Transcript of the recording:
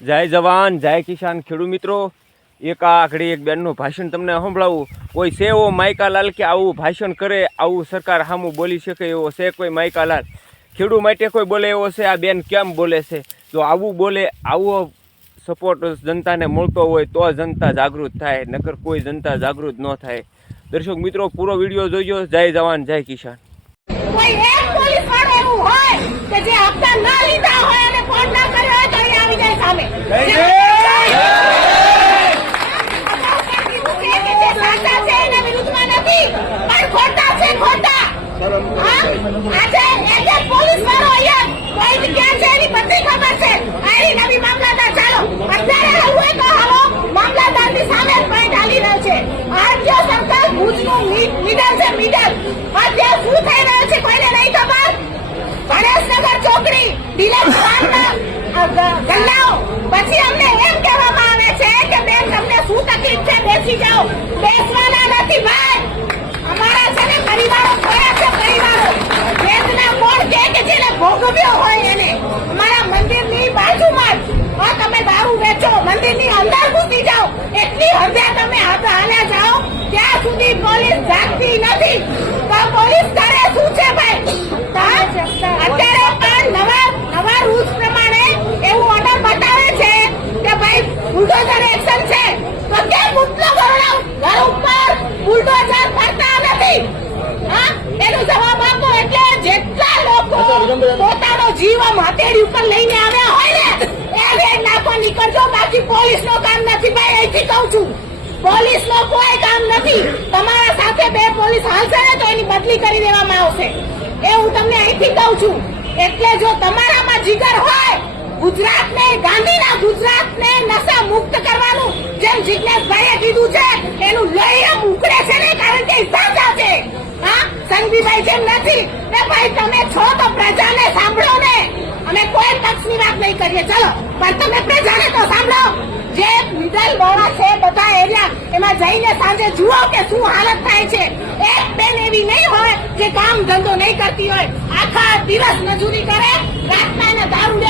જય જવાન જય કિસાન ખેડૂત મિત્રો, એક આખડી એક બેનનું ભાષણ તમને સંભળાવું. કોઈ છે એવો માયકાલાલ કે આવું ભાષણ કરે, આવું સરકાર સામું બોલી શકે એવો છે કોઈ માયકાલાલ? ખેડૂત માટે કોઈ બોલે એવો છે? આ બેન કેમ બોલે છે? જો આવું બોલે, આવો સપોર્ટ જનતાને મળતો હોય તો જનતા જાગૃત થાય, નકર કોઈ જનતા જાગૃત ન થાય. દર્શક મિત્રો, પૂરો વિડીયો જોજો. જય જવાન જય કિસાન. કોઈ એક પોલીસ વાળો એવું હોય કે જે હપ્તા ના લીધા હોય અને ફોન ના કર્યો હોય તો એ આવી જાય સામે. સાચા છે એના વિરુદ્ધમાં નથી, પણ ખોટા છે, ખોટા. આજે એક પોલીસ વાળો અહીંયા કોઈ ક્યાં છે એની બધી ખબર છે. આરી નવી મામલાદાર ચાલો અત્યારે આવું હોય તો હાલો મામલાદારની સામે પોઈન્ટ હાલી રહ્યો છે. આરટીઓ સરકાર ભુજનું મિડલ છે, મિડલ. અત્યારે શું થઈ રહ્યું છે કોઈને નહીં ખબર. ગણેશનગર ચોકડી ડિલેક્સ ગલ્લાઓ પછી અમને એમ કહેવામાં આવે છે કે બેન તમને શું તકલીફ છે, બેસી જાઓ. બેસવાના નથી ભાઈ, અમારા છે ને પરિવારો ખોયા છે, પરિવારો. વેદના કોણ કે જેને ભોગવ્યો હોય એને. અમારા મંદિરની બાજુમાં જ તમે દારૂ વેચો, મંદિરની અંદર ઘૂસી જાઓ, એટલી હદે તમે હાલ્યા જાઓ ત્યાં સુધી પોલીસ જાગતી નથી. તો પોલીસ કરે શું છે ભાઈ? અત્યારે પણ નવા રૂલ્સ પ્રમાણે એવું ઓર્ડર બતાવે છે કે ભાઈ બુલડોઝર એક્શન છે, તો કેમ મુદ્દો ઘર ઉપર બુલડોઝર કરતા નથી? એનો જવાબ આપો. એટલે જેટલા લોકો પોતાનો જીવ હથેળી ઉપર લઈને આવ્યા હોય ને એ રેડ નાખો, નીકળજો. બાકી પોલીસ નો કામ નથી ભાઈ, અહીંથી કહું છું. પોલીસ નો કોઈ કામ નથી. તમારા સાથે બે પોલીસ હાલશે ને તો એની બદલી કરી દેવામાં આવશે, એ હું તમને અહીંથી કહું છું. એટલે જો તમારામાં જીગર હોય ગુજરાતને, ગાંધીના ગુજરાતને નશા મુક્ત કરવાનું, જેમ જિજ્ઞેશભાઈએ કીધું છે, એનું લોહી ઉકળે છે ને, કારણ કે સાચા છે. સંઘવીભાઈ જેમ નથી ને ભાઈ, તમે છો તો પ્રજાને સાંભળો ને. અમે કોઈ પક્ષની વાત નહીં કરીએ, ચલો, પણ તમે પ્રજાને તો સાંભળો. જે મિડલ વાળા છે બધા એરિયા, એમાં જઈને સાંજે જુઓ કે શું હાલત થાય છે. એક બેન એવી નહીં હોય જે કામ ધંધો નહીં કરતી હોય, આખા દિવસ મજૂરી કરે, રાતના એને દારૂ